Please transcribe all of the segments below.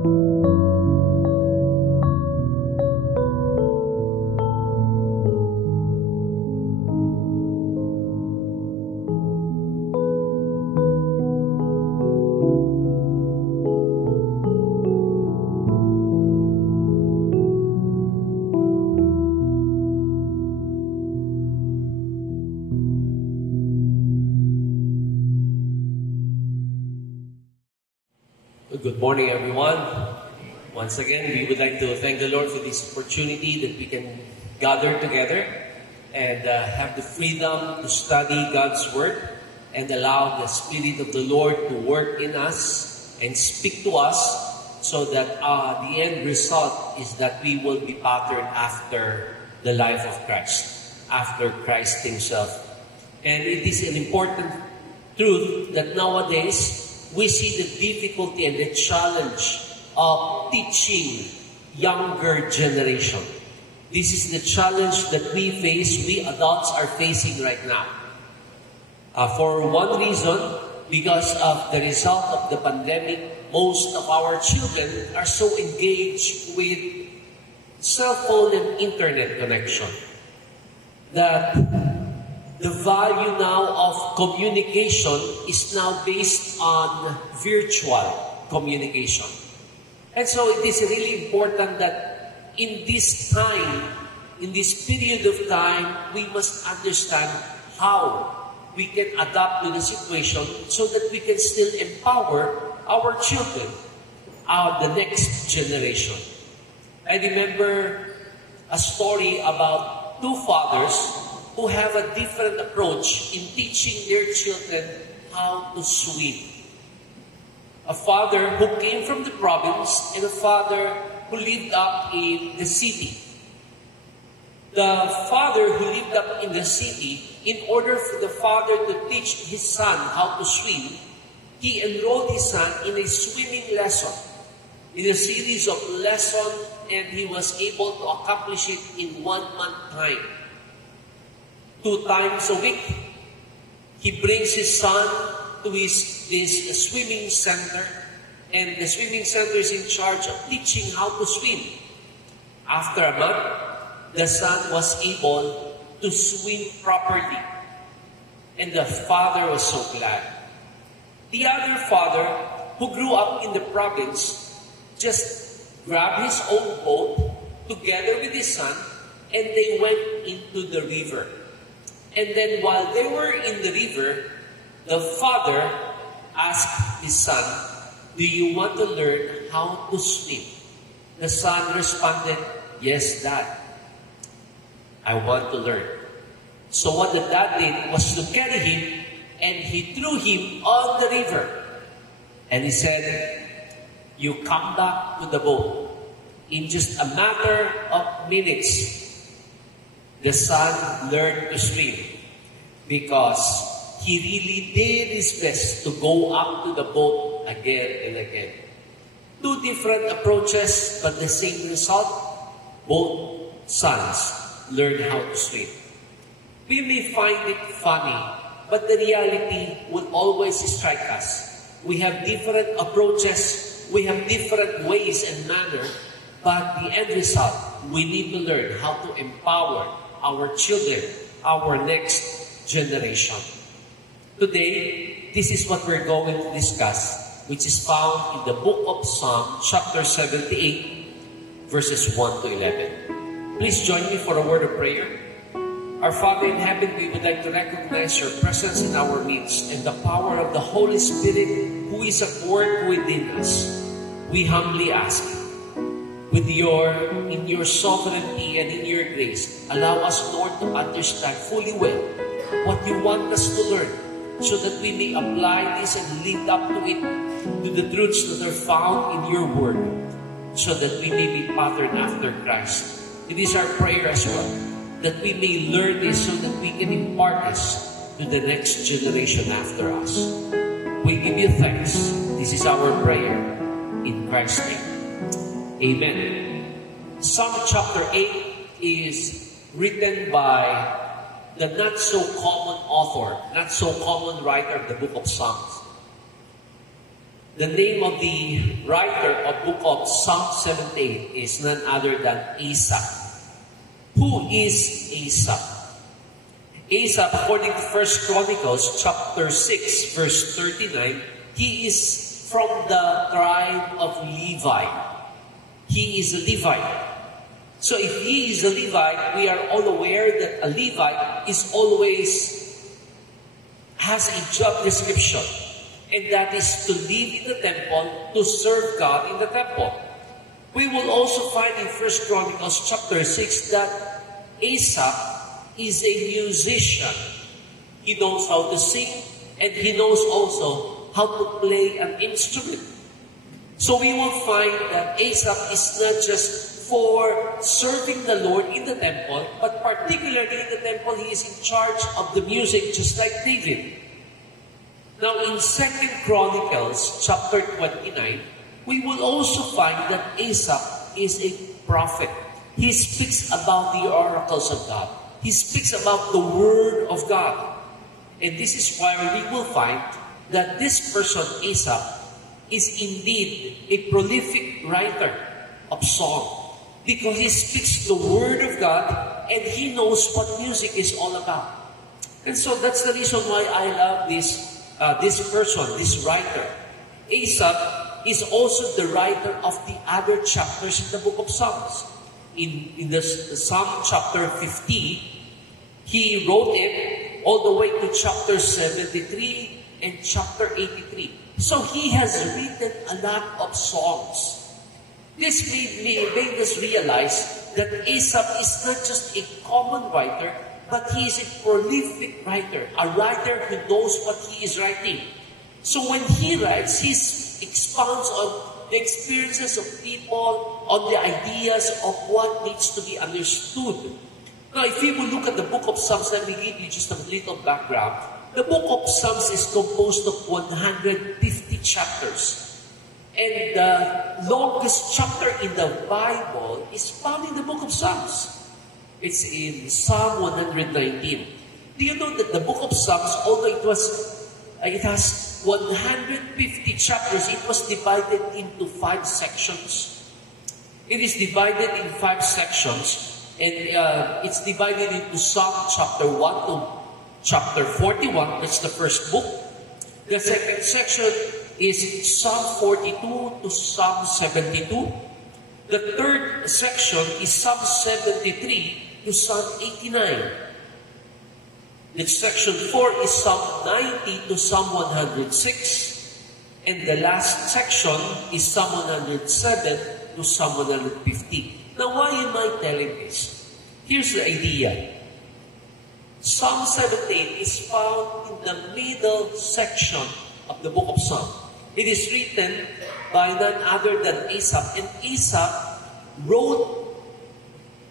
Good morning, everyone. Once again, we would like to thank the Lord for this opportunity that we can gather together and have the freedom to study God's Word and allow the Spirit of the Lord to work in us and speak to us so that the end result is that we will be patterned after the life of Christ, after Christ Himself. And it is an important truth that nowadays, we see the difficulty and the challenge of teaching younger generation. This is the challenge that we face, we adults are facing right now. For one reason, because of the result of the pandemic, most of our children are so engaged with cell phone and internet connection that the value now of communication is now based on virtual communication. And so it is really important that in this time, in this period of time, we must understand how we can adapt to the situation so that we can still empower our children, the next generation. I remember a story about two fathers who have a different approach in teaching their children how to swim. A father who came from the province and a father who lived up in the city. The father who lived up in the city, in order for the father to teach his son how to swim, he enrolled his son in a swimming lesson, in a series of lessons, and he was able to accomplish it in 1 month time. 2 times a week, he brings his son to this swimming center, and the swimming center is in charge of teaching how to swim. After a month, the son was able to swim properly, and the father was so glad. The other father, who grew up in the province, just grabbed his own boat together with his son, and they went into the river. And then while they were in the river, the father asked his son, "Do you want to learn how to swim?" The son responded, "Yes, Dad. I want to learn." So what the dad did was to carry him, and he threw him on the river. And he said, "You come back to the boat." In just a matter of minutes, the son learned to swim because he really did his best to go up to the boat again and again. 2 different approaches, but the same result. Both sons learned how to swim. We may find it funny, but the reality will always strike us. We have different approaches, we have different ways and manner, but the end result, we need to learn how to empower our children, our next generation. Today, this is what we're going to discuss, which is found in the book of Psalm, chapter 78, verses 1 to 11. Please join me for a word of prayer. Our Father in heaven, we would like to recognize your presence in our midst and the power of the Holy Spirit who is at work within us. We humbly ask, in your sovereignty and in your grace, allow us, Lord, to understand fully well what you want us to learn, so that we may apply this and live up to it, to the truths that are found in your word, so that we may be patterned after Christ. It is our prayer as well, that we may learn this so that we can impart this to the next generation after us. We give you thanks. This is our prayer in Christ's name. Amen. Psalm chapter 8 is written by the not-so-common author, not-so-common writer of the book of Psalms. The name of the writer of book of Psalm 78 is none other than Asaph. Who is Asaph? Asaph, according to 1 Chronicles chapter 6, verse 39, he is from the tribe of Levi. He is a Levite. So if he is a Levite, we are all aware that a Levite is always has a job description. And that is to live in the temple, to serve God in the temple. We will also find in 1 Chronicles chapter 6 that Asaph is a musician. He knows how to sing, and he knows also how to play an instrument. So we will find that Asaph is not just for serving the Lord in the temple, but particularly in the temple, he is in charge of the music, just like David. Now in 2 Chronicles chapter 29, we will also find that Asaph is a prophet. He speaks about the oracles of God. He speaks about the Word of God. And this is why we will find that this person, Asaph, is indeed a prolific writer of song. Because he speaks the Word of God and he knows what music is all about. And so that's the reason why I love this person, this writer. Asaph is also the writer of the other chapters in the book of Psalms. In the Psalm chapter 50, he wrote it all the way to chapter 73 and chapter 83. So he has written a lot of songs. This made us realize that Asaph is not just a common writer, but he is a prolific writer, a writer who knows what he is writing. So when he writes, he expounds on the experiences of people, on the ideas of what needs to be understood. Now, if you will look at the book of Psalms, let me give you just a little background. The book of Psalms is composed of 150 chapters. And the longest chapter in the Bible is found in the book of Psalms. It's in Psalm 119. Do you know that the book of Psalms, although it has 150 chapters, it was divided into 5 sections. It is divided in 5 sections, and it's divided into Psalm chapter 1 to chapter 41. That's the first book. The second section is Psalm 42 to Psalm 72. The third section is Psalm 73 to Psalm 89. The section 4 is Psalm 90 to Psalm 106. And the last section is Psalm 107 to Psalm 150. Now, why am I telling this? Here's the idea. Psalm 78 is found in the middle section of the book of Psalms. It is written by none other than Asaph. And Asaph wrote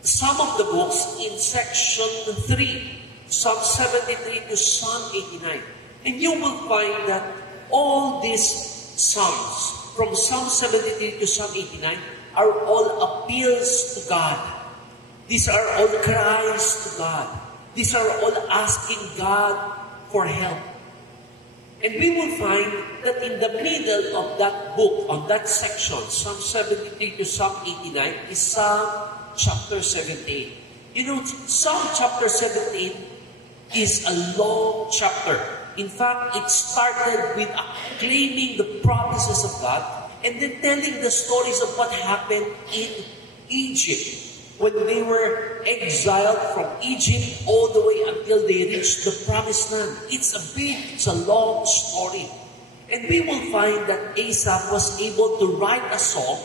some of the books in section 3. Psalm 73 to Psalm 89. And you will find that all these Psalms, from Psalm 73 to Psalm 89, are all appeals to God. These are all cries to God. These are all asking God for help. And we will find that in the middle of that book, on that section, Psalm 73 to Psalm 89, is Psalm chapter 78. You know, Psalm chapter 78 is a long chapter. In fact, it started with claiming the promises of God and then telling the stories of what happened in Egypt when they were exiled from Egypt all the way until they reached the promised land. It's a long story. And we will find that Asaph was able to write a psalm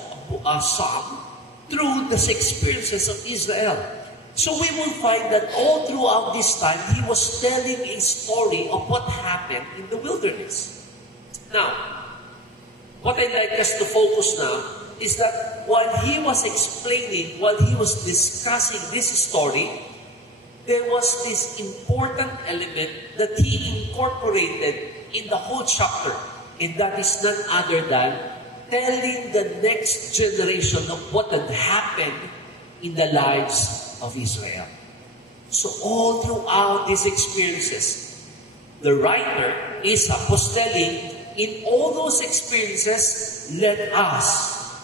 through the experiences of Israel. So we will find that all throughout this time, he was telling a story of what happened in the wilderness. Now, what I'd like us to focus now is that while he was explaining, while he was discussing this story, there was this important element that he incorporated in the whole chapter, and that is none other than telling the next generation of what had happened in the lives of Israel. So all throughout these experiences, the writer, Asaph, was telling in all those experiences, let us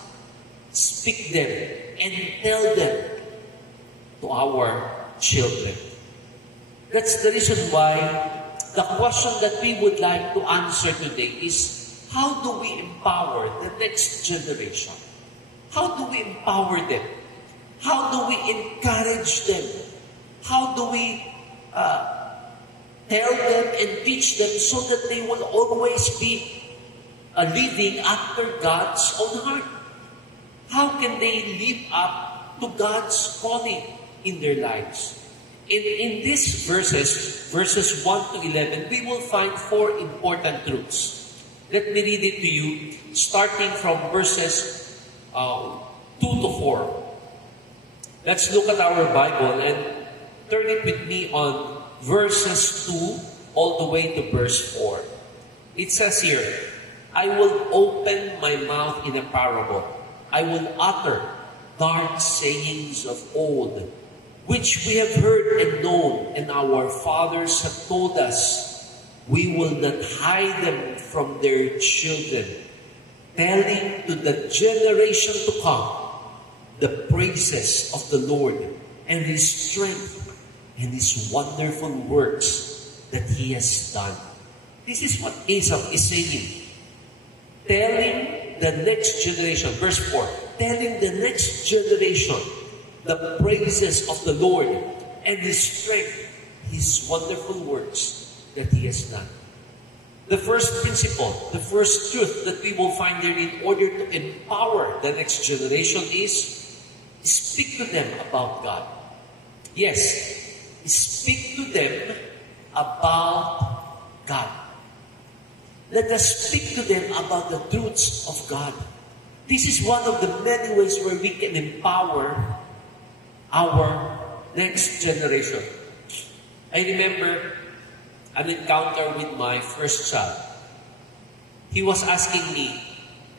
speak them and tell them to our children. That's the reason why the question that we would like to answer today is, how do we empower the next generation? How do we empower them? How do we encourage them? How do we tell them and teach them so that they will always be living after God's own heart? How can they live up to God's calling in their lives? In these verses 1 to 11, we will find 4 important truths. Let me read it to you, starting from verses 2 to 4. Let's look at our Bible and turn it with me on verses 2 all the way to verse 4. It says here, I will open my mouth in a parable. I will utter dark sayings of old, which we have heard and known, and our fathers have told us. We will not hide them from their children, telling to the generation to come the praises of the Lord and His strength and His wonderful works that He has done. This is what Asaph is saying. Telling the next generation, verse 4, telling the next generation the praises of the Lord and His strength, His wonderful works that He has done. The first principle, the first truth that we will find there in order to empower the next generation is speak to them about God. Yes, speak to them about God. Let us speak to them about the truths of God. This is one of the many ways where we can empower our next generation. I remember an encounter with my first child. He was asking me,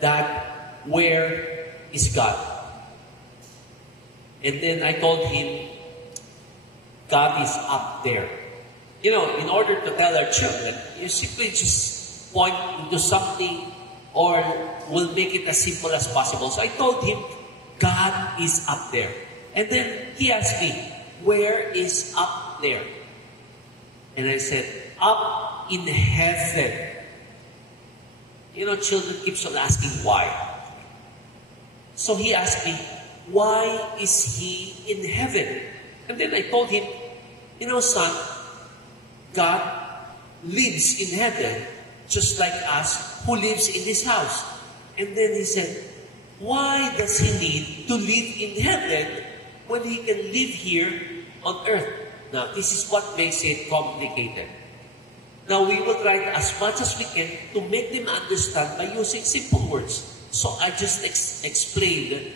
Dad, where is God? And then I told him, God is up there. You know, in order to tell our children, you simply just point into something or we'll make it as simple as possible. So I told him, God is up there. And then he asked me, where is up there? And I said, up in heaven. You know, children keeps on asking why. So he asked me, why is He in heaven? And then I told him, you know, son, God lives in heaven just like us who lives in this house. And then he said, why does He need to live in heaven when He can live here on earth? Now, this is what makes it complicated. Now, we will try as much as we can to make them understand by using simple words. So I just explained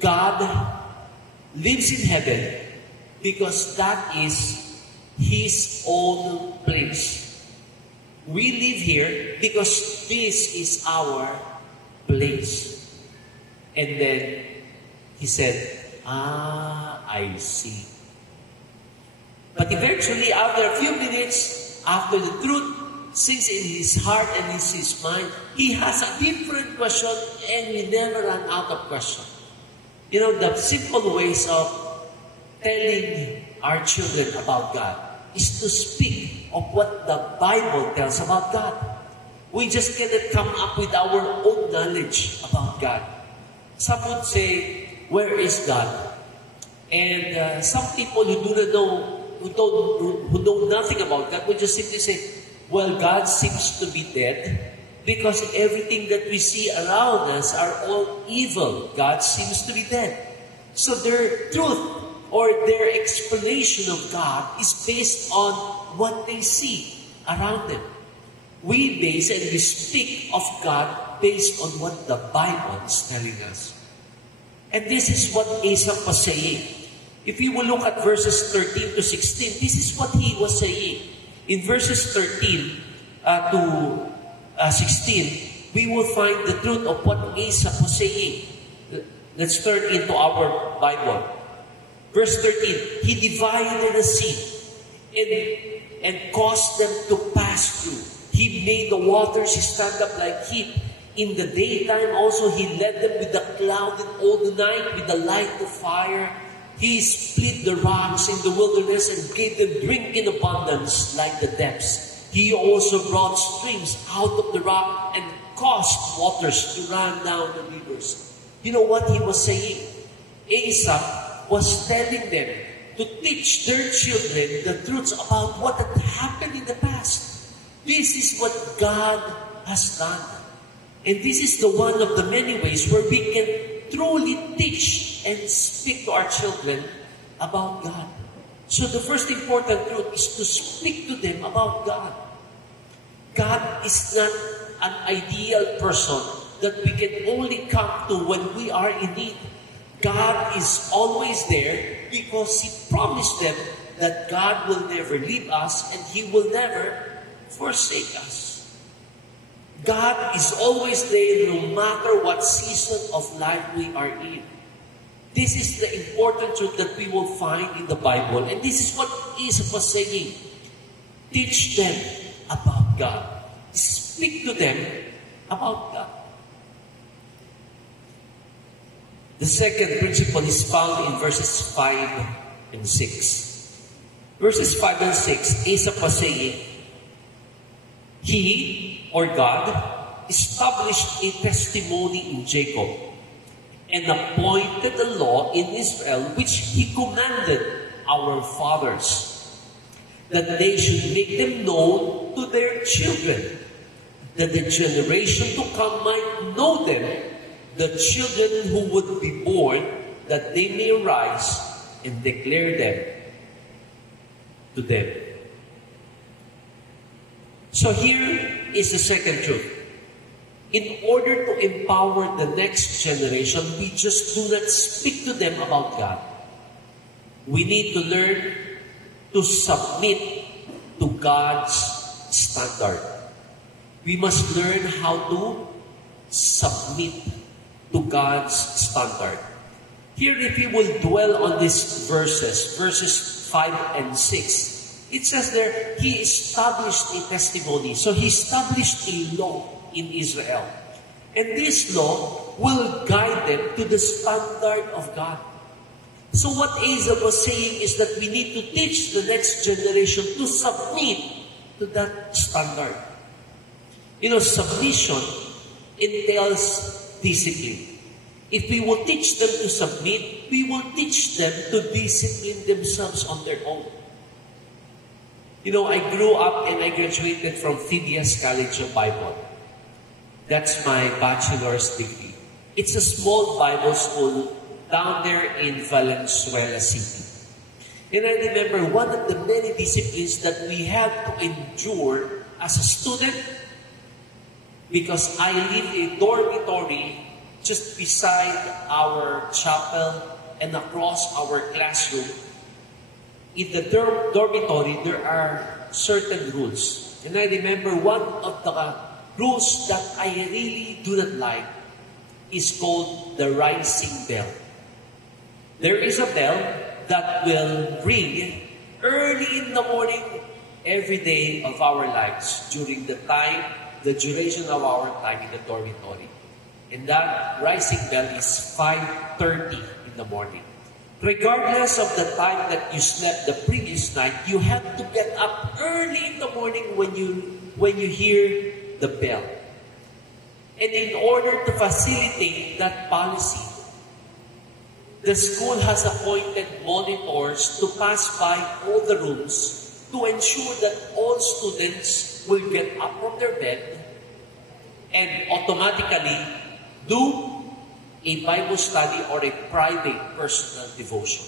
God lives in heaven because that is His own place. We live here because this is our place. And then he said, I see. But eventually, after a few minutes, after the truth sinks in his heart and in his mind, he has a different question and we never run out of questions. You know, the simple ways of telling our children about God is to speak of what the Bible tells about God. We just cannot come up with our own knowledge about God. Some would say, where is God? And some people who do not know, who know nothing about God, will just simply say, well, God seems to be dead because everything that we see around us are all evil. God seems to be dead. So their truth or their explanation of God is based on what they see around them. We base and we speak of God based on what the Bible is telling us. And this is what Asaph was saying. If you will look at verses 13 to 16, this is what he was saying. In verses 13 to 16, we will find the truth of what Asaph was saying. Let's turn into our Bible. Verse 13, He divided the sea and caused them to pass through. He made the waters stand up like heat. In the daytime also, He led them with the cloud, and all the night with the light of fire. He split the rocks in the wilderness and gave them drink in abundance like the depths. He also brought streams out of the rock and caused waters to run down the rivers. You know what he was saying? Asa was telling them to teach their children the truths about what had happened in the past. This is what God has done. And this is the one of the many ways where we can truly teach and speak to our children about God. So the first important truth is to speak to them about God. God is not an ideal person that we can only come to when we are in need. God is always there because He promised them that God will never leave us and He will never forsake us. God is always there no matter what season of life we are in. This is the important truth that we will find in the Bible. And this is what Asa was saying. Teach them about God. Speak to them about God. The second principle is found in verses 5 and 6. Verses 5 and 6, Asa was saying, He, or God, established a testimony in Jacob and appointed a law in Israel which He commanded our fathers, that they should make them known to their children, that the generation to come might know them, the children who would be born, that they may arise and declare them to them. So here is the second truth. In order to empower the next generation, we just do not speak to them about God. We need to learn to submit to God's standard. We must learn how to submit to God's standard. Here, if we will dwell on these verses 5 and 6, it says there, He established a testimony. So He established a law in Israel. And this law will guide them to the standard of God. So what Asa was saying is that we need to teach the next generation to submit to that standard. You know, submission entails discipline. If we will teach them to submit, we will teach them to discipline themselves on their own. You know, I grew up and I graduated from Phidias College of Bible. That's my bachelor's degree. It's a small Bible school down there in Valenzuela City. And I remember one of the many disciplines that we had to endure as a student, because I lived in a dormitory just beside our chapel and across our classroom. In the dormitory, there are certain rules. And I remember one of the rules that I really do not like is called the rising bell. There is a bell that will ring early in the morning every day of our lives during the duration of our time in the dormitory. And that rising bell is 5:30 in the morning. Regardless of the time that you slept the previous night, you have to get up early in the morning when you hear the bell. And in order to facilitate that policy, the school has appointed monitors to pass by all the rooms to ensure that all students will get up from their bed and automatically do a Bible study or a private personal devotion.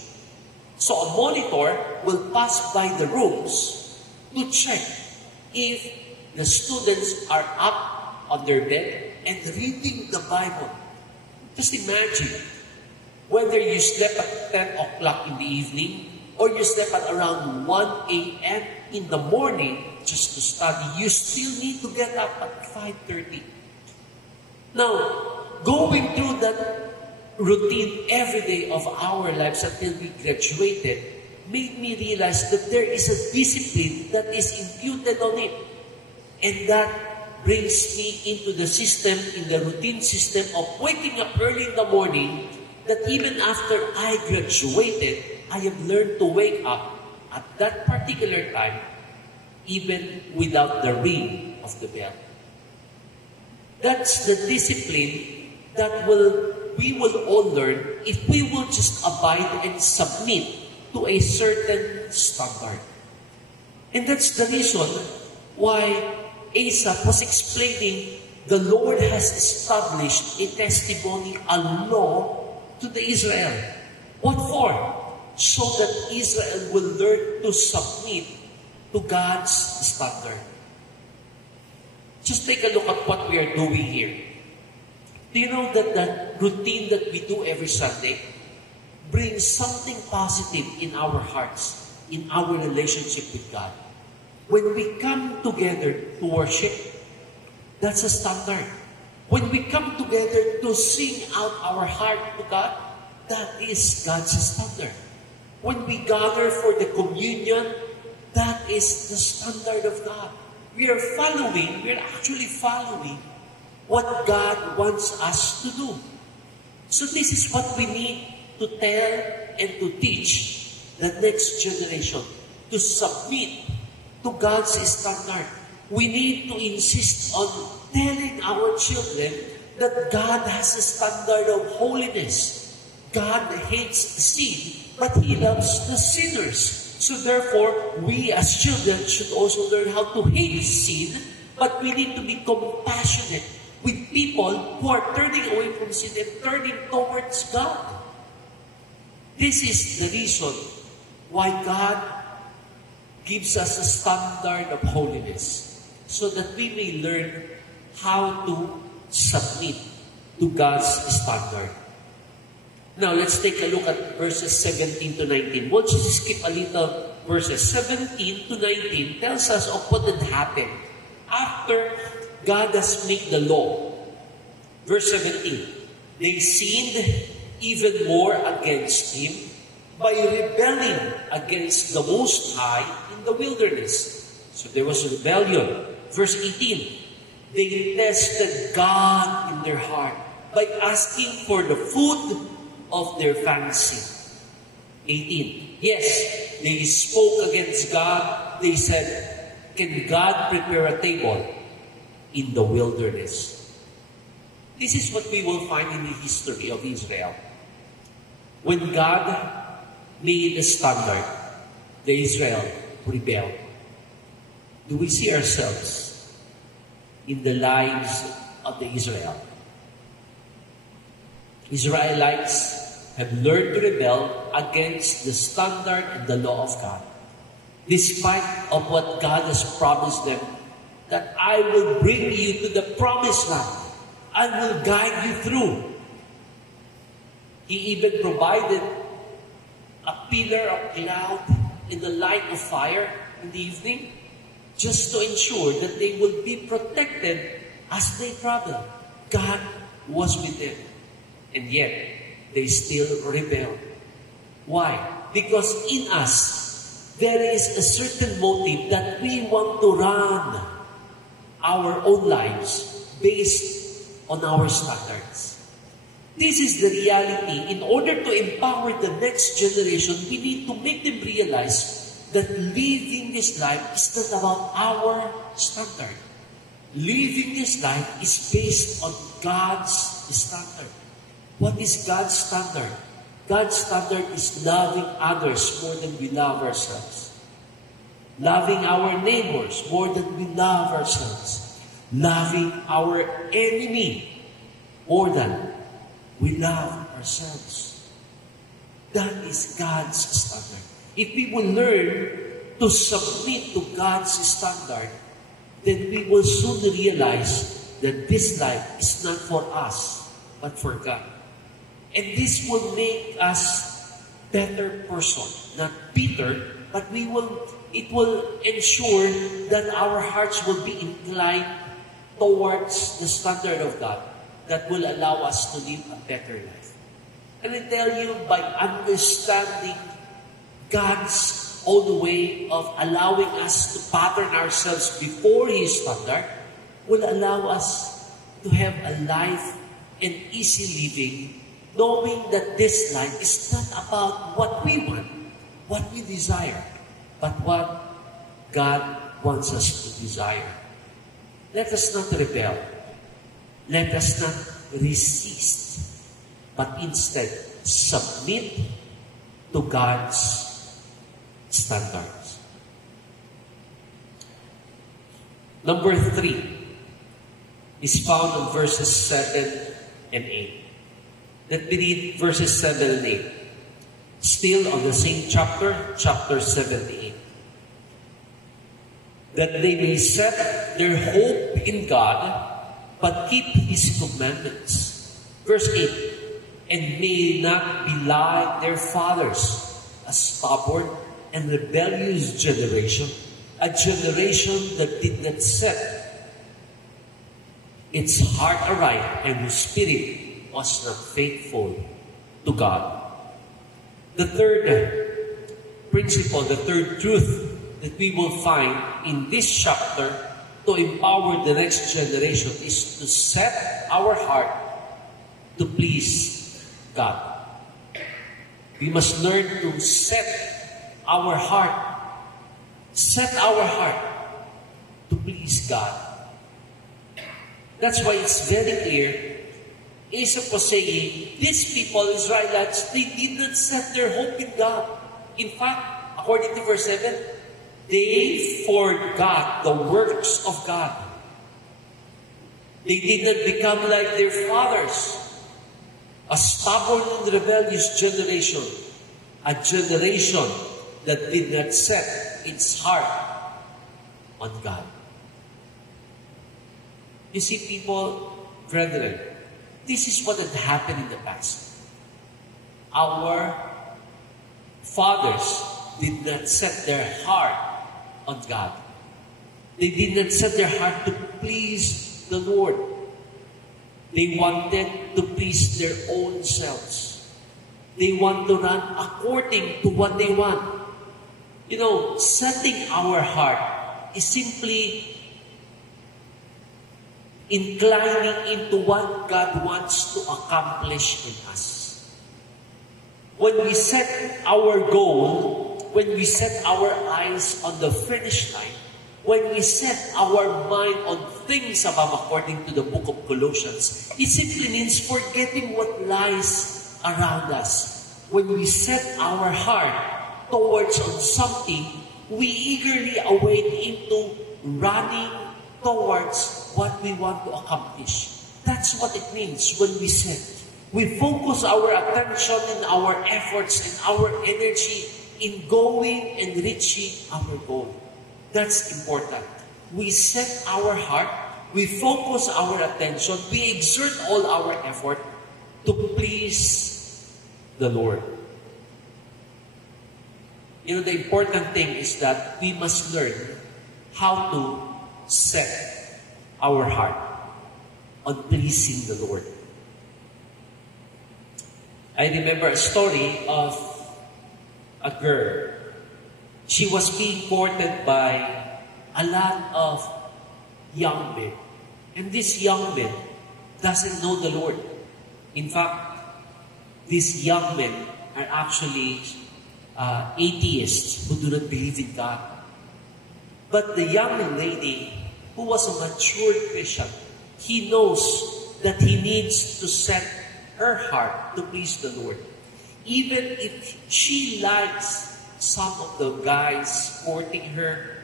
So a monitor will pass by the rooms to check if the students are up on their bed and reading the Bible. Just imagine, whether you slept at 10 o'clock in the evening or you slept at around 1 a.m. in the morning just to study, you still need to get up at 5:30. Now, going through that routine every day of our lives until we graduated made me realize that there is a discipline that is imputed on it. And that brings me into the system, in the routine system of waking up early in the morning, that even after I graduated, I have learned to wake up at that particular time, even without the ring of the bell. That's the discipline that we will all learn if we will just abide and submit to a certain standard. And that's the reason why Asaph was explaining the Lord has established a testimony, a law to the Israel. What for? So that Israel will learn to submit to God's standard. Just take a look at what we are doing here. Do you know that the routine that we do every Sunday brings something positive in our hearts, in our relationship with God? When we come together to worship, that's a standard. When we come together to sing out our heart to God, that is God's standard. When we gather for the communion, that is the standard of God. We are actually following what God wants us to do. So this is what we need to tell and to teach the next generation, to submit to God's standard. We need to insist on telling our children that God has a standard of holiness. God hates sin, but He loves the sinners. So therefore, we as children should also learn how to hate sin, but we need to be compassionate with people who are turning away from sin and turning towards God. This is the reason why God gives us a standard of holiness, so that we may learn how to submit to God's standard. Now, let's take a look at verses 17 to 19. We'll just skip a little. Verses 17 to 19 tells us of what had happened after God has made the law. Verse 17, they sinned even more against Him by rebelling against the Most High in the wilderness. So there was rebellion. Verse 18, they tested God in their heart by asking for the food of their fancy. 18, yes, they spoke against God. They said, can God prepare a table in the wilderness? This is what we will find in the history of Israel. When God made a standard, the Israel rebelled. Do we see ourselves in the lives of the Israel? Israelites have learned to rebel against the standard and the law of God, despite of what God has promised them, that I will bring you to the promised land. I will guide you through. He even provided a pillar of cloud and the light of fire in the evening, just to ensure that they will be protected as they travel. God was with them. And yet, they still rebel. Why? Because in us, there is a certain motive that we want to run our own lives based on our standards. This is the reality. In order to empower the next generation, we need to make them realize that living this life is not about our standard. Living this life is based on God's standard. What is God's standard? God's standard is loving others more than we love ourselves. Loving our neighbors more than we love ourselves. Loving our enemy more than we love ourselves. That is God's standard. If we will learn to submit to God's standard, then we will soon realize that this life is not for us, but for God. And this will make us better person, not bitter, but it will ensure that our hearts will be inclined towards the standard of God that will allow us to live a better life. And I tell you, by understanding God's all the way of allowing us to pattern ourselves before His standard will allow us to have a life and easy living, knowing that this life is not about what we want, what we desire, but what God wants us to desire. Let us not rebel. Let us not resist, but instead submit to God's standards. Number 3 is found in verses 7 and 8. Let me read verses 7 and 8. Still on the same chapter, chapter 78. That they may set their hope in God, but keep His commandments. Verse 8. And may not be like their fathers, a stubborn and rebellious generation, a generation that did not set its heart aright and whose spirit was not faithful to God. The third principle, the third truth that we will find in this chapter to empower the next generation is to set our heart to please God. We must learn to set our heart to please God. That's why it's very clear. Aesop was saying, these people, Israelites, they did not set their hope in God. In fact, according to verse 7, they forgot the works of God. They did not become like their fathers, a stubborn and rebellious generation, a generation that did not set its heart on God. You see, people, brethren, this is what had happened in the past. Our fathers did not set their heart on God. They did not set their heart to please the Lord. They wanted to please their own selves. They want to run according to what they want. You know, setting our heart is simply inclining into what God wants to accomplish in us. When we set our goal, when we set our eyes on the finish line, when we set our mind on things above according to the book of Colossians, it simply means forgetting what lies around us. When we set our heart towards on something, we eagerly await into running towards what we want to accomplish. That's what it means when we set. We focus our attention and our efforts and our energy in going and reaching our goal. That's important. We set our heart, we focus our attention, we exert all our effort to please the Lord. You know, the important thing is that we must learn how to set our heart on pleasing the Lord. I remember a story of a girl. She was being courted by a lot of young men. And this young man doesn't know the Lord. In fact, these young men are actually atheists who do not believe in God. But the young lady, who was a mature Christian, he knows that he needs to set her heart to please the Lord. Even if she likes some of the guys courting her,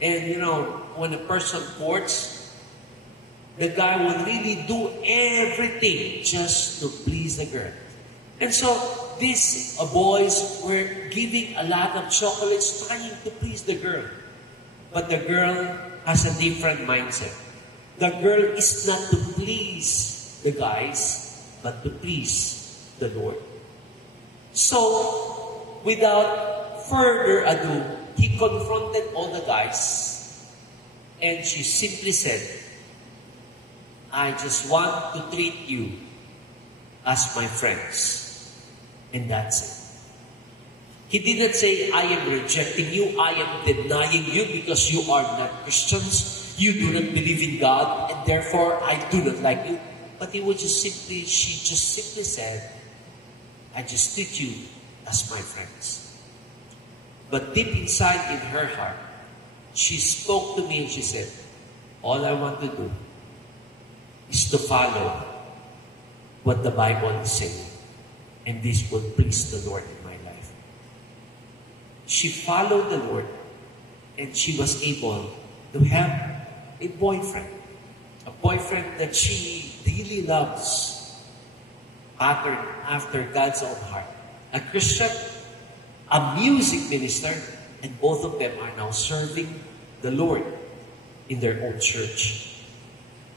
and you know, when a person courts, the guy will really do everything just to please the girl. And so these boys were giving a lot of chocolates trying to please the girl. But the girl has a different mindset. The girl is not to please the guys, but to please the Lord. So, without further ado, he confronted all the guys, and she simply said, I just want to treat you as my friends. And that's it. He did not say, I am rejecting you, I am denying you because you are not Christians, you do not believe in God, and therefore I do not like you. But she just simply said, I just treat you as my friends. But deep inside in her heart, she spoke to me and she said, all I want to do is to follow what the Bible is saying, and this will please the Lord in my life. She followed the Lord, and she was able to have a boyfriend that she really loves, patterned after God's own heart. A Christian, a music minister, and both of them are now serving the Lord in their own church.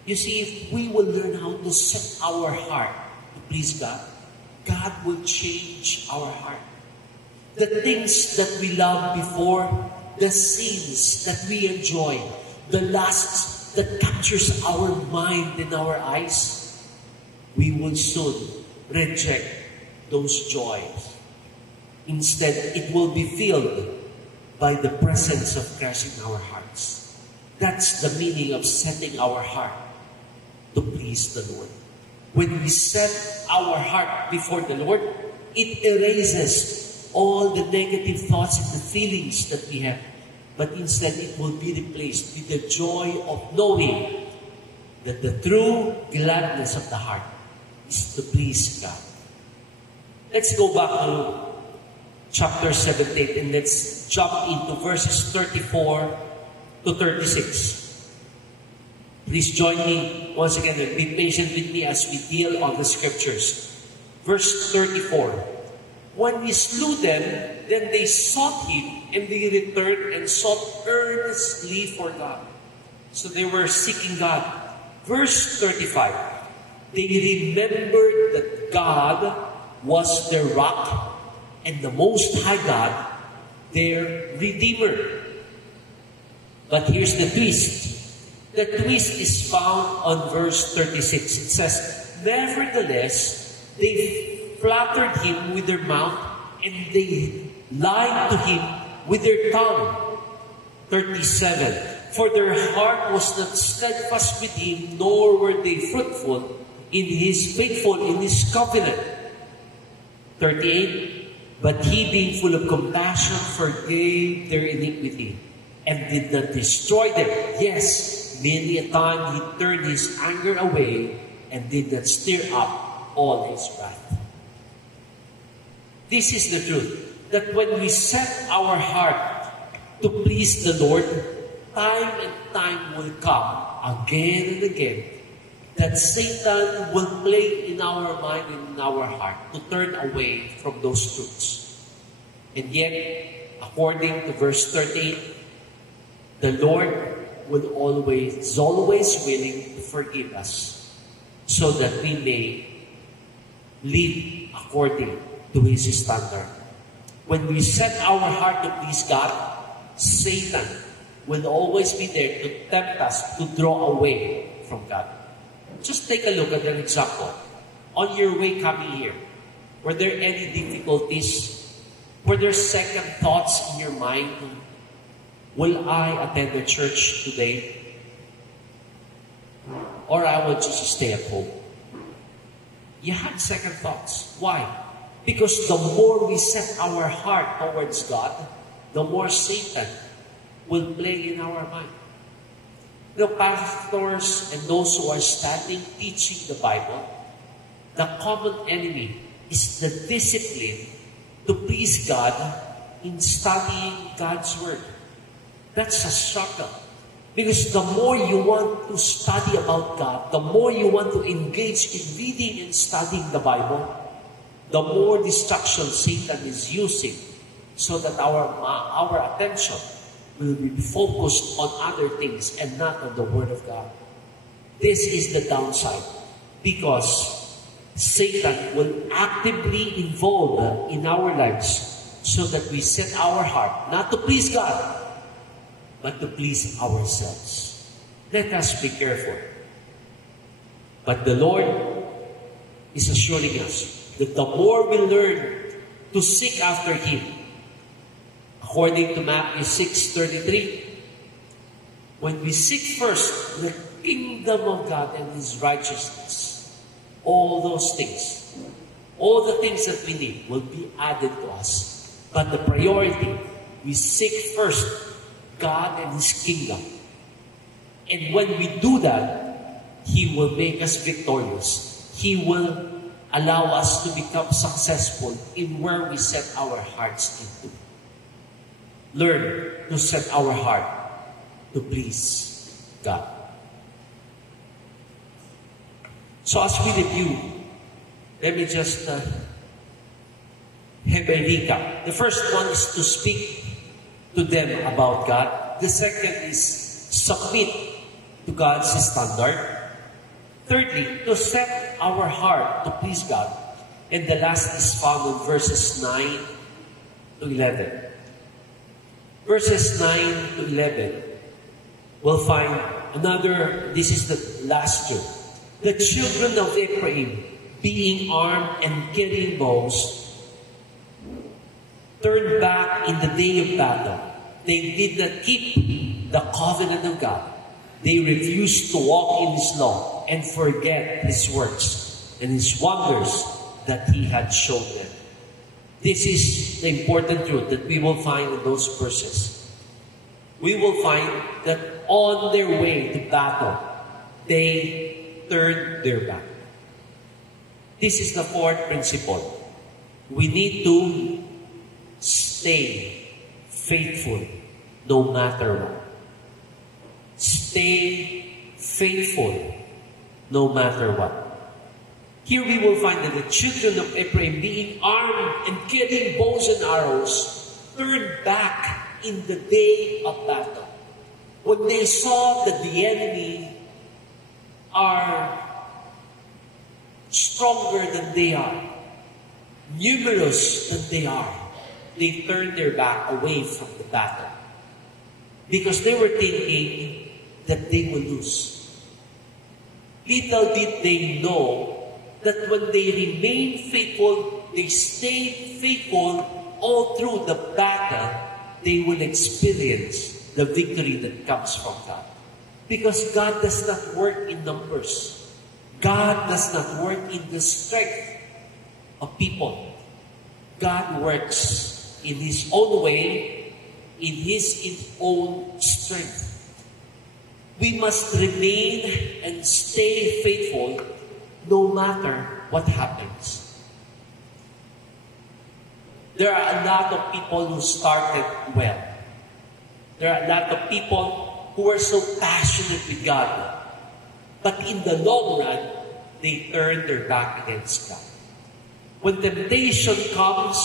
You see, if we will learn how to set our heart to please God, God will change our heart. The things that we loved before, the sins that we enjoy, the lusts that captures our mind and our eyes, we will soon reject those joys. Instead, it will be filled by the presence of Christ in our hearts. That's the meaning of setting our heart to please the Lord. When we set our heart before the Lord, it erases all the negative thoughts and the feelings that we have. But instead, it will be replaced with the joy of knowing that the true gladness of the heart is to please God. Let's go back to chapter 17 and let's jump into verses 34 to 36. Please join me once again and be patient with me as we deal on the scriptures. Verse 34. When we slew them, then they sought him, and they returned and sought earnestly for God. So they were seeking God. Verse 35. They remembered that God was their rock, and the Most High God, their Redeemer. But here's the twist. The twist is found on verse 36. It says, nevertheless, they flattered him with their mouth, and they lied to him with their tongue. 37. For their heart was not steadfast with him, nor were they faithful in his covenant. 38. But he, being full of compassion, forgave their iniquity, and did not destroy them. Yes, many a time he turned his anger away, and did not stir up all his wrath. This is the truth, that when we set our heart to please the Lord, time and time will come again and again that Satan will play in our mind and in our heart to turn away from those truths. And yet, according to verse 13, the Lord is always willing to forgive us so that we may live according to His standard. When we set our heart to please God, Satan will always be there to tempt us to draw away from God. Just take a look at an example. On your way coming here, were there any difficulties? Were there second thoughts in your mind? Will I attend the church today? Or I will just stay at home? You had second thoughts. Why? Because the more we set our heart towards God, the more Satan will play in our mind. The pastors and those who are studying, teaching the Bible, the common enemy is the discipline to please God in studying God's Word. That's a struggle. Because the more you want to study about God, the more you want to engage in reading and studying the Bible, the more distraction Satan is using so that our attention will be focused on other things and not on the Word of God. This is the downside because Satan will actively involve in our lives so that we set our heart not to please God, but to please ourselves. Let us be careful. But the Lord is assuring us that the more we learn to seek after Him, According to Matthew 6:33, when we seek first the kingdom of God and His righteousness, all those things, all the things that we need will be added to us. But the priority, we seek first God and His kingdom. And when we do that, He will make us victorious. He will allow us to become successful in where we set our hearts into. Learn to set our heart to please God. So as we review, let me just have a recap. The first one is to speak to them about God. The second is submit to God's standard. Thirdly, to set our heart to please God. And the last is found in verses 9 to 11. Verses 9 to 11, we'll find another, this is the last two. The children of Ephraim, being armed and carrying bows, turned back in the day of battle. They did not keep the covenant of God. They refused to walk in His law and forget His works and His wonders that He had shown them. This is the important truth that we will find in those verses. We will find that on their way to battle, they turned their back. This is the fourth principle. We need to stay faithful no matter what. Stay faithful no matter what. Here we will find that the children of Ephraim, being armed and carrying bows and arrows, turned back in the day of battle. When they saw that the enemy are stronger than they are, numerous than they are, they turned their back away from the battle. Because they were thinking that they will lose. Little did they know that when they remain faithful, they stay faithful all through the battle, they will experience the victory that comes from God. Because God does not work in numbers. God does not work in the strength of people. God works in His own way, in His own strength. We must remain and stay faithful no matter what happens. There are a lot of people who started well. There are a lot of people who are so passionate with God. But in the long run, they turn their back against God. When temptation comes,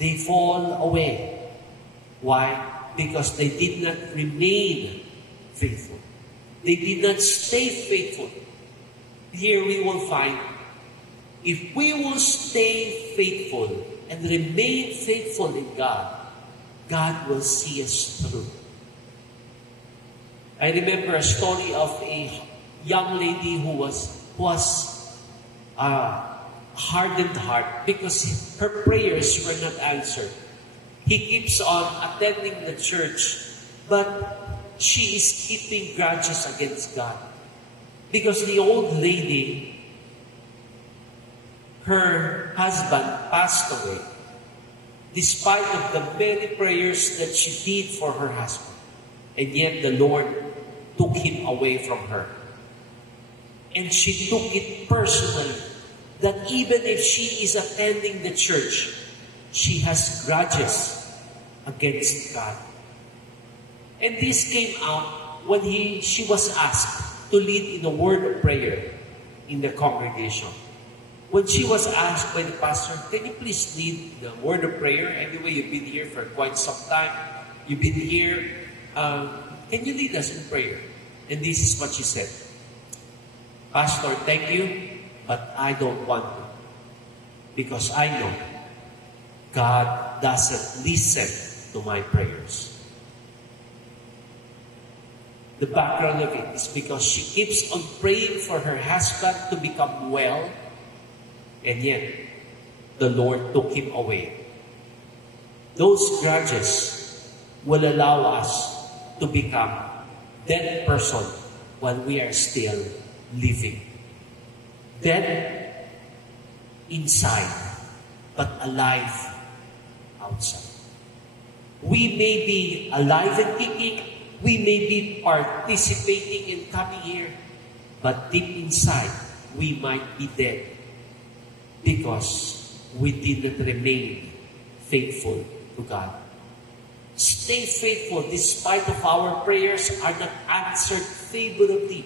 they fall away. Why? Because they did not remain faithful. They did not stay faithful. Here we will find, if we will stay faithful and remain faithful in God, God will see us through. I remember a story of a young lady who was hardened heart because her prayers were not answered. He keeps on attending the church, but she is keeping grudges against God. Because the old lady, her husband passed away, despite of the many prayers that she did for her husband. And yet the Lord took him away from her. And she took it personally, that even if she is attending the church, she has grudges against God. And this came out when she was asked to lead in a word of prayer in the congregation. When she was asked by the pastor, can you please lead the word of prayer? Anyway, you've been here for quite some time. You've been here. Can you lead us in prayer? And this is what she said. Pastor, thank you, but I don't want to. Because I know God doesn't listen to my prayers. The background of it is because she keeps on praying for her husband to become well, and yet the Lord took him away. Those grudges will allow us to become that person while we are still living. Dead inside, but alive outside. We may be alive and kicking, we may be participating in coming here, but deep inside, we might be dead because we did not remain faithful to God. Stay faithful despite of our prayers are not answered favorably.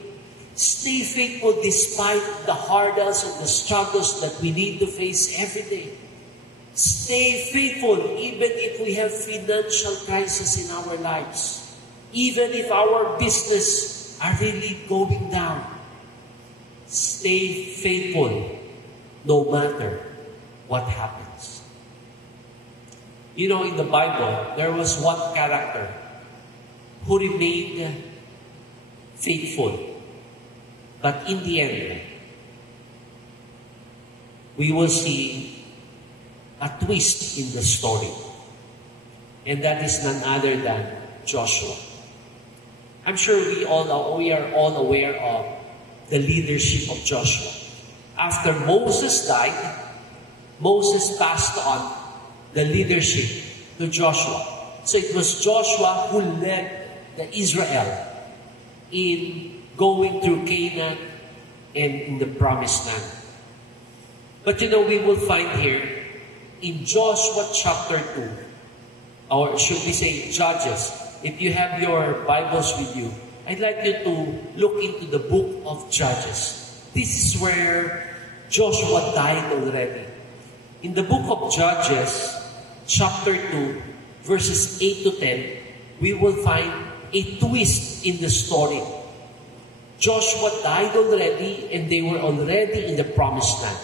Stay faithful despite the hurdles and the struggles that we need to face every day. Stay faithful even if we have financial crisis in our lives. Even if our business are really going down. Stay faithful no matter what happens. You know, in the Bible, there was one character who remained faithful. But in the end, we will see a twist in the story. And that is none other than Joshua. I'm sure we are all aware of the leadership of Joshua. After Moses died, Moses passed on the leadership to Joshua. So it was Joshua who led the Israel in going through Canaan and in the Promised Land. But you know, we will find here in Joshua chapter 2, or should we say Judges, if you have your Bibles with you, I'd like you to look into the book of Judges. This is where Joshua died already. In the book of Judges, chapter 2, verses 8 to 10, we will find a twist in the story. Joshua died already and they were already in the Promised Land.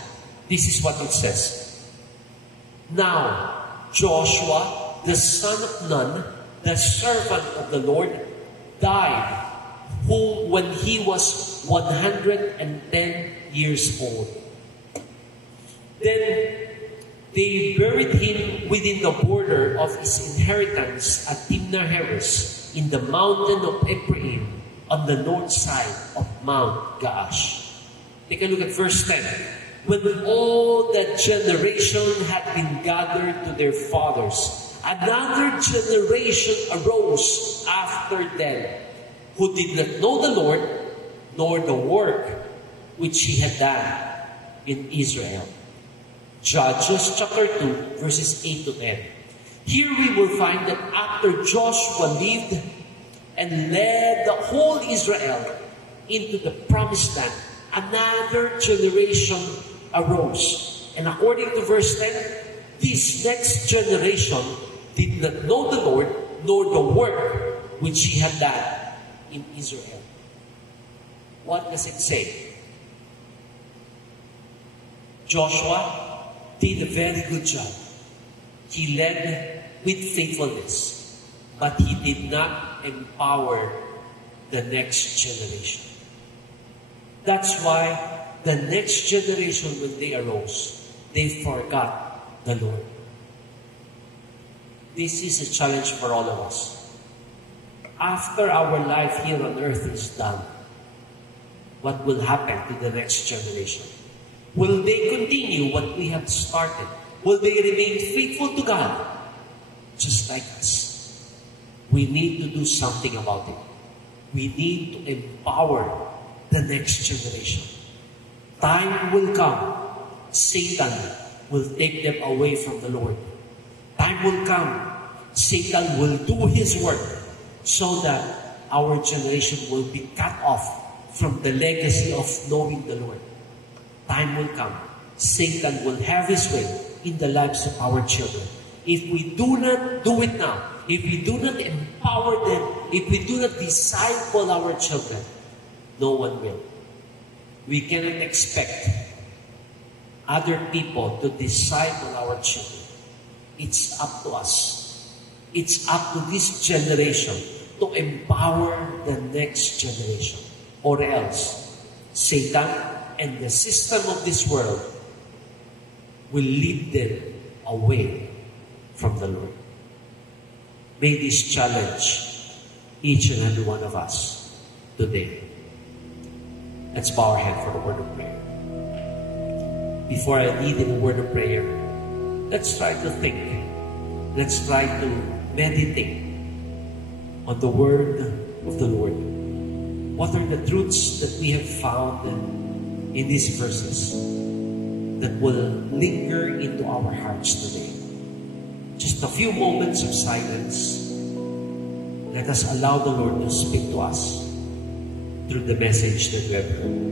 This is what it says. Now, Joshua, the son of Nun, the servant of the Lord, died, who when he was 110 years old. Then they buried him within the border of his inheritance at Timnah-Heres in the mountain of Ephraim on the north side of Mount Gaash. Take a look at verse 10. When all that generation had been gathered to their fathers, another generation arose after them, who did not know the Lord, nor the work which he had done in Israel. Judges chapter 2, verses 8 to 10. Here we will find that after Joshua lived and led the whole Israel into the Promised Land, another generation arose. And according to verse 10, this next generation did not know the Lord, nor the work which he had done in Israel. What does it say? Joshua did a very good job. He led with faithfulness, but he did not empower the next generation. That's why the next generation, when they arose, they forgot the Lord. This is a challenge for all of us. After our life here on earth is done, what will happen to the next generation? Will they continue what we have started? Will they remain faithful to God? Just like us. We need to do something about it. We need to empower the next generation. Time will come. Satan will take them away from the Lord. Time will come. Satan will do his work so that our generation will be cut off from the legacy of knowing the Lord. Time will come. Satan will have his way in the lives of our children. If we do not do it now, if we do not empower them, if we do not disciple our children, no one will. We cannot expect other people to disciple our children. It's up to us. It's up to this generation to empower the next generation. Or else, Satan and the system of this world will lead them away from the Lord. may this challenge each and every one of us today. Let's bow our head for a word of prayer. Before I lead in a word of prayer, let's try to think. Let's try to meditate on the word of the Lord. What are the truths that we have found in these verses that will linger into our hearts today? Just a few moments of silence. Let us allow the Lord to speak to us through the message that we have heard.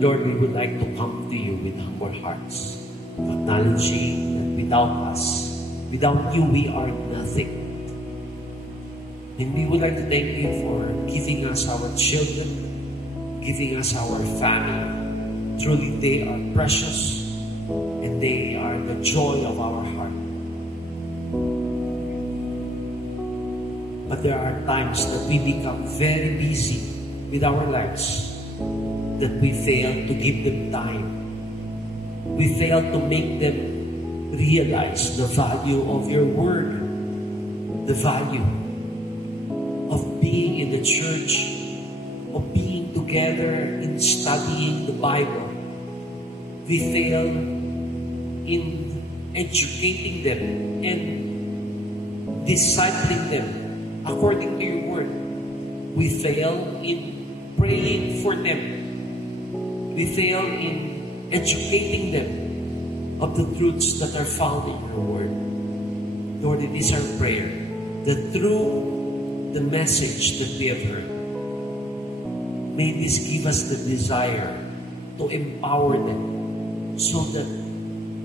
Lord, we would like to come to you with humble hearts, acknowledging that without us, without you, we are nothing. And we would like to thank you for giving us our children, giving us our family. Truly, they are precious and they are the joy of our heart. But there are times that we become very busy with our lives, that we fail to give them time. We fail to make them realize the value of your word, the value of being in the church, of being together in studying the Bible. We fail in educating them and discipling them according to your word. We fail in praying for them. We fail in educating them of the truths that are found in your word. Lord, it is our prayer that through the message that we have heard, may this give us the desire to empower them so that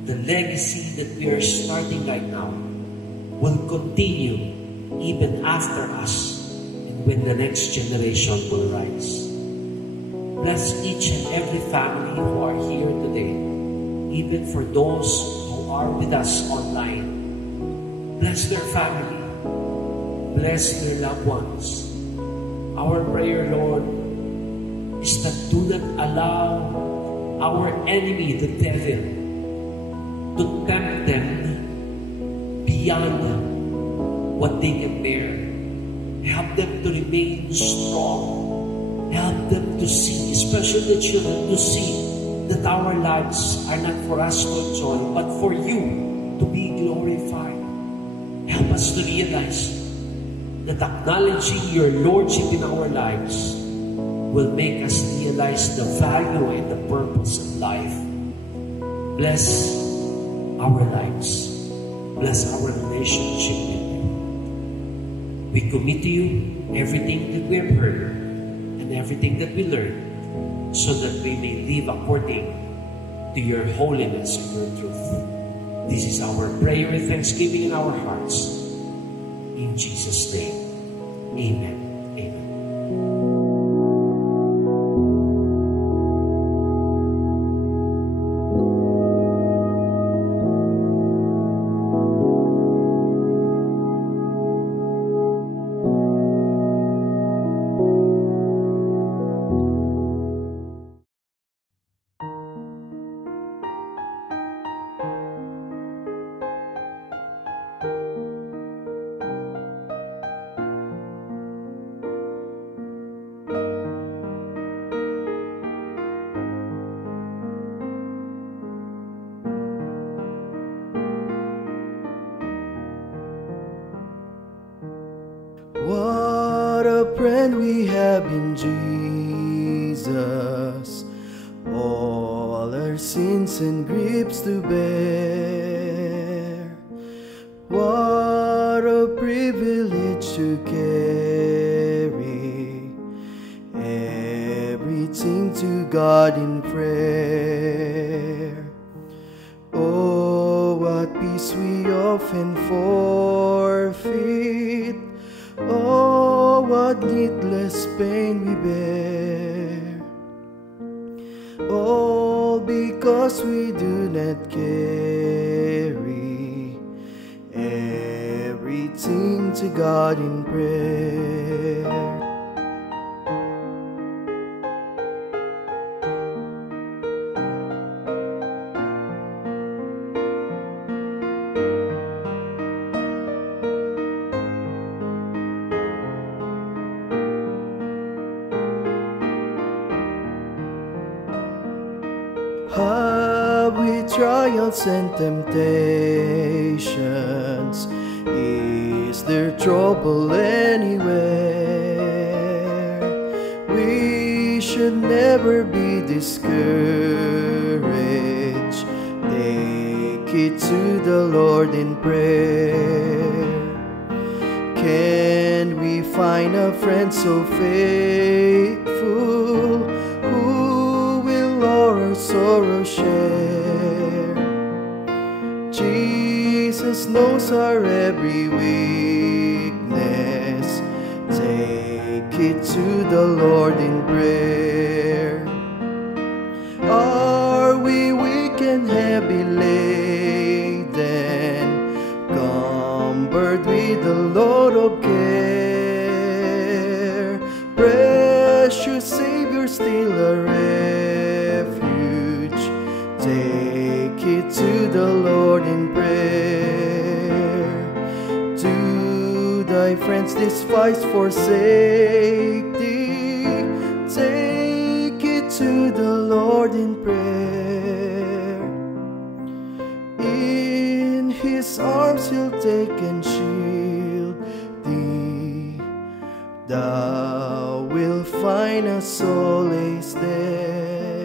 the legacy that we are starting right now will continue even after us and when the next generation will rise. Bless each and every family who are here today, even for those who are with us online. Bless their family. Bless their loved ones. Our prayer, Lord, is that do not allow our enemy, the devil, to tempt them beyond what they can bear. Help them to remain strong. Help them to see, especially the children, to see that our lives are not for us to enjoy, but for you to be glorified. Help us to realize that acknowledging your Lordship in our lives will make us realize the value and the purpose of life. Bless our lives. Bless our relationship with you. We commit to you everything that we have heard and everything that we learn, so that we may live according to your holiness and your truth. This is our prayer and thanksgiving in our hearts. In Jesus' name, amen. Amen. What a friend we have in Jesus, all our sins and griefs to bear. What a privilege to carry everything to God in prayer. Oh, what peace we often forfeit. Oh, what needless pain we bear, all because because we do not carry everything to God in prayer. Have we trials and temptations? Is there trouble anywhere? We should never be discouraged. Take it to the Lord in prayer. Can we find a friend so faithful who will our sorrow share? Jesus knows our every weakness. Take it to the Lord in prayer. Are we weak and heavy laden, cumbered with a load of care? Precious Savior, still a refuge. Take it to the Lord in prayer. Do thy friends despise, forsake thee? Take it to the Lord in prayer. In His arms He'll take and shield thee. Thou wilt find a solace there.